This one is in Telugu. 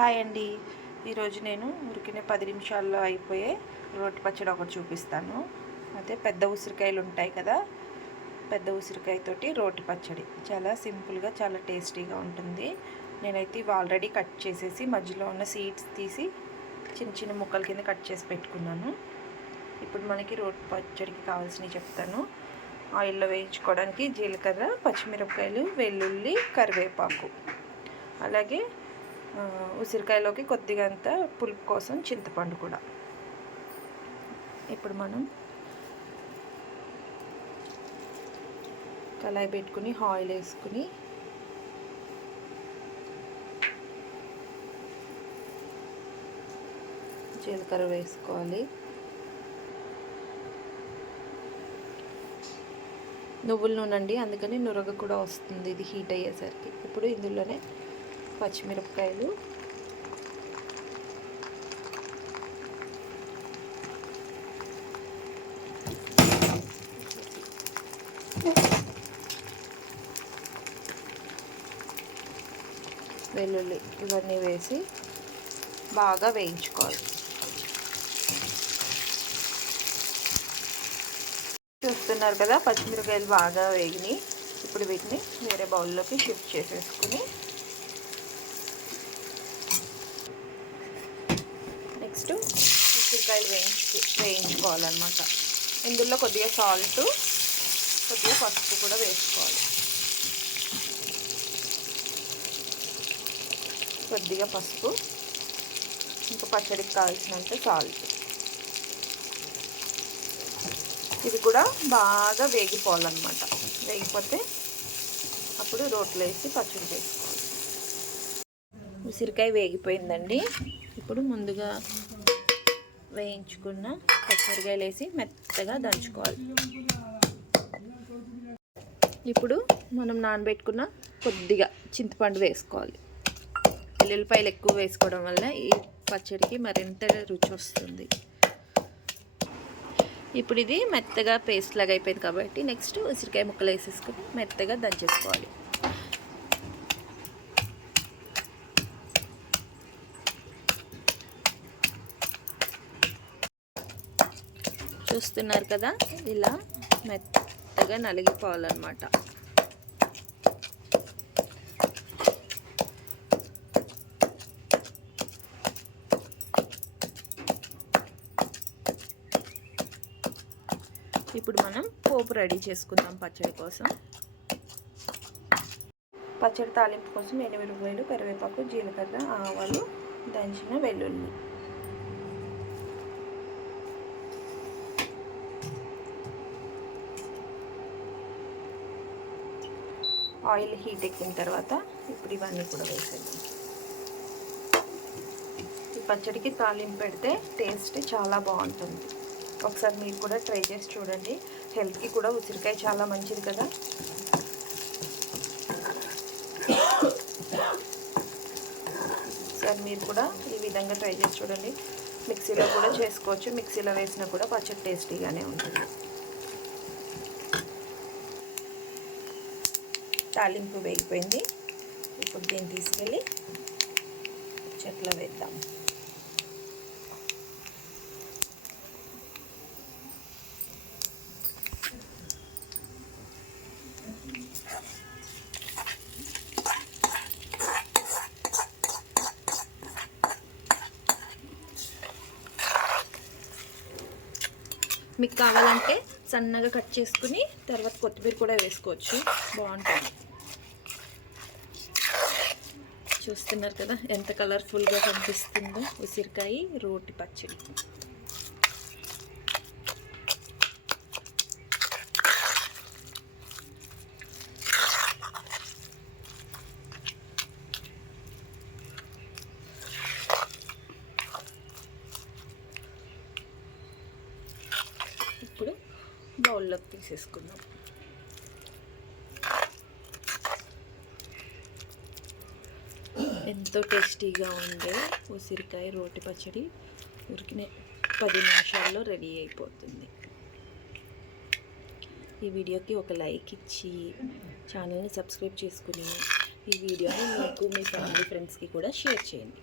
హాయ్ అండి. ఈరోజు నేను ఉరికినే 10 నిమిషాల్లో అయిపోయే రోటి పచ్చడి ఒకటి చూపిస్తాను. అయితే పెద్ద ఉసిరికాయలు ఉంటాయి కదా, పెద్ద ఉసిరికాయతోటి రోటి పచ్చడి చాలా సింపుల్గా చాలా టేస్టీగా ఉంటుంది. నేనైతే ఇవి ఆల్రెడీ కట్ చేసేసి మధ్యలో ఉన్న సీడ్స్ తీసి చిన్న చిన్న ముక్కల కింద కట్ చేసి పెట్టుకున్నాను. ఇప్పుడు మనకి రోటి పచ్చడికి కావాల్సినవి చెప్తాను. ఆయిల్లో వేయించుకోవడానికి జీలకర్ర, పచ్చిమిరపకాయలు, వెల్లుల్లి, కరివేపాకు, అలాగే ఉసిరికాయలోకి కొద్దిగా అంత పులుపు కోసం చింతపండు కూడా. ఇప్పుడు మనం కళాయి పెట్టుకుని ఆయిల్ వేసుకుని జీలకర్ర వేసుకోవాలి. నువ్వుల నూనె అండి, అందుకని నురగ కూడా వస్తుంది ఇది హీట్ అయ్యేసరికి. ఇప్పుడు ఇందులోనే పచ్చిమిరపకాయలు, వెల్లుల్లి ఇవన్నీ వేసి బాగా వేయించుకోవాలి. చూస్తున్నారు కదా, పచ్చిమిరపకాయలు బాగా వేగినాయి. ఇప్పుడు వీటిని వేరే బౌల్లోకి షిఫ్ట్ చేసేసుకుని నెక్స్ట్ ఉసిరికాయలు వేయించుకోవాలన్నమాట. ఇందులో కొద్దిగా సాల్ట్, కొద్దిగా పసుపు కూడా వేసుకోవాలి. కొద్దిగా పసుపు, ఇంకా పచ్చడికి కావాల్సినంత సాల్ట్. ఇది కూడా బాగా వేగిపోవాలన్నమాట. వేగిపోతే అప్పుడు రోట్లో వేసి పచ్చడి చేసుకోవాలి. ఉసిరికాయ వేగిపోయిందండి. ఇప్పుడు ముందుగా వేయించుకున్న పచ్చిమిరకాయలు వేసి మెత్తగా దంచుకోవాలి. ఇప్పుడు మనం నానబెట్టుకున్న కొద్దిగా చింతపండు వేసుకోవాలి. వెల్లుల్లిపాయలు ఎక్కువ వేసుకోవడం వల్ల ఈ పచ్చడికి మరింత రుచి వస్తుంది. ఇప్పుడు ఇది మెత్తగా పేస్ట్ లాగా అయిపోయింది కాబట్టి నెక్స్ట్ ఉసిరికాయ ముక్కలు వేసేసుకుని మెత్తగా దంచేసుకోవాలి. చూస్తున్నారు కదా, ఇలా మెత్తగా నలిగిపోవాలన్నమాట. ఇప్పుడు మనం పోపు రెడీ చేసుకుందాం పచ్చడి కోసం. పచ్చడి తాలింపు కోసం ఎండుమిరపకాయలు, కరివేపాకు, జీలకర్ర, ఆవాలు, దంచిన వెల్లుల్లి. ఆయిల్ హీట్ ఎక్కిన తర్వాత ఇప్పుడు ఇవన్నీ కూడా వేసేద్దాం. ఈ పచ్చడికి తాలింపు పెడితే టేస్ట్ చాలా బాగుంటుంది. ఒకసారి మీరు కూడా ట్రై చేసి చూడండి. హెల్త్కి కూడా ఉసిరికాయ చాలా మంచిది కదా. ఒకసారి మీరు కూడా ఈ విధంగా ట్రై చేసి చూడండి. మిక్సీలో కూడా చేసుకోవచ్చు. మిక్సీలో వేసినా కూడా పచ్చడి టేస్టీగానే ఉంటుంది. తాలింపు వేగిపోయింది. ఇప్పుడు దీన్ని తీసుకెళ్ళి చెట్లో వేద్దాం. మీకు కావాలంటే సన్నగా కట్ చేసుకుని తర్వాత కొత్తిమీర కూడా వేసుకోవచ్చు, బాగుంటుంది. చూస్తున్నారు కదా ఎంత కలర్ఫుల్గా కనిపిస్తుందో ఉసిరికాయ రోటి పచ్చడి. ఇప్పుడు బౌల్లోకి తీసేసుకుందాం. ఎంతో టేస్టీగా ఉండే ఉసిరికాయ రోటి పచ్చడి ఉరికినే 10 నిమిషాల్లో రెడీ అయిపోతుంది. ఈ వీడియోకి ఒక లైక్ ఇచ్చి ఛానల్ని సబ్స్క్రైబ్ చేసుకుని ఈ వీడియోని మీకు మీ ఫ్యామిలీ ఫ్రెండ్స్కి కూడా షేర్ చేయండి.